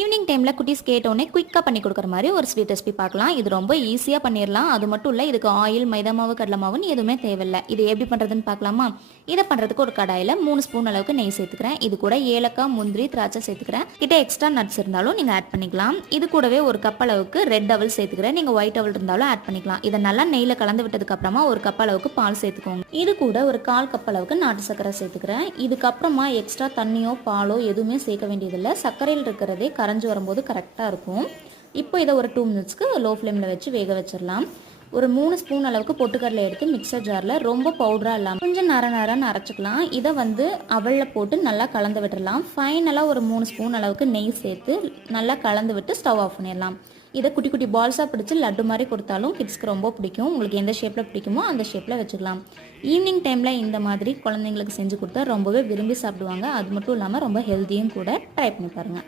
Evening டைமில் குட்டீஸ் கேட்டோன்னே குயிக்காக பண்ணி கொடுக்குற மாதிரி ஒரு ஸ்வீட் ரெசிபி பார்க்கலாம். இது ரொம்ப ஈஸியாக பண்ணிடலாம். அது மட்டும் இல்லை, இதுக்கு ஆயில், மைதா மாவு, கடலை மாவுன்னு எதுவுமே தேவையில்லை. இது எப்படி பண்ணுறதுன்னு பார்க்கலாமா? இதை பண்ணுறதுக்கு ஒரு கடாயில் 3 ஸ்பூன் அளவுக்கு நெய் சேர்த்துக்கிறேன். இது கூட ஏலக்காய், முந்திரி, திராட்சை சேர்த்துக்கிறேன். கிட்ட எக்ஸ்ட்ரா நட்ஸ் இருந்தாலும் நீங்கள் ஆட் பண்ணிக்கலாம். இது கூடவே ஒரு கப் அளவுக்கு ரெட் அவல் சேர்த்துக்கிறேன். நீங்கள் ஒயிட் அவல் இருந்தாலும் ஆட் பண்ணிக்கலாம். இதை நல்லா நெய்யில் கலந்து விட்டதுக்கு அப்புறமா ஒரு கப் அளவுக்கு பால் சேர்த்துக்கோங்க. இது கூட ஒரு 1/4 கப் அளவுக்கு நாட்டு சர்க்கரை சேர்த்துக்கிறேன். இதுக்கப்புறமா எக்ஸ்ட்ரா தண்ணியோ பாலோ எதுவுமே சேர்க்க வேண்டியதில்லை. சர்க்கரையில் இருக்கிறதே கரைஞ்சி வரும்போது கரெக்டாக இருக்கும். இப்போ இதை ஒரு 2 மினிட்ஸ்க்கு லோ ஃப்ளேமில் வச்சு வேக வச்சிடலாம். ஒரு 3 ஸ்பூன் அளவுக்கு பொட்டுக்கடலை எடுத்து மிக்சர் ஜாரில் ரொம்ப பவுடராக இல்லாமல் கொஞ்சம் நரன்னு அரைச்சிக்கலாம். இதை அவலில் போட்டு நல்லா கலந்து விட்டுடலாம். ஃபைனலாக ஒரு 3 ஸ்பூன் அளவுக்கு நெய் சேர்த்து நல்லா கலந்து விட்டு ஸ்டவ் ஆஃப் பண்ணிடலாம். இதை குட்டி குட்டி பால்ஸாக பிடிச்சி லட்டு மாதிரி கொடுத்தாலும் கிட்ஸ்க்கு ரொம்ப பிடிக்கும். உங்களுக்கு எந்த ஷேப்பில் பிடிக்குமோ அந்த ஷேப்பில் வச்சுக்கலாம். ஈவினிங் டைமில் இந்த மாதிரி குழந்தைங்களுக்கு செஞ்சு கொடுத்தா ரொம்பவே விரும்பி சாப்பிடுவாங்க. அது மட்டும் இல்லாமல் ரொம்ப ஹெல்த்தியும் கூட. ட்ரை பண்ணி பாருங்கள்.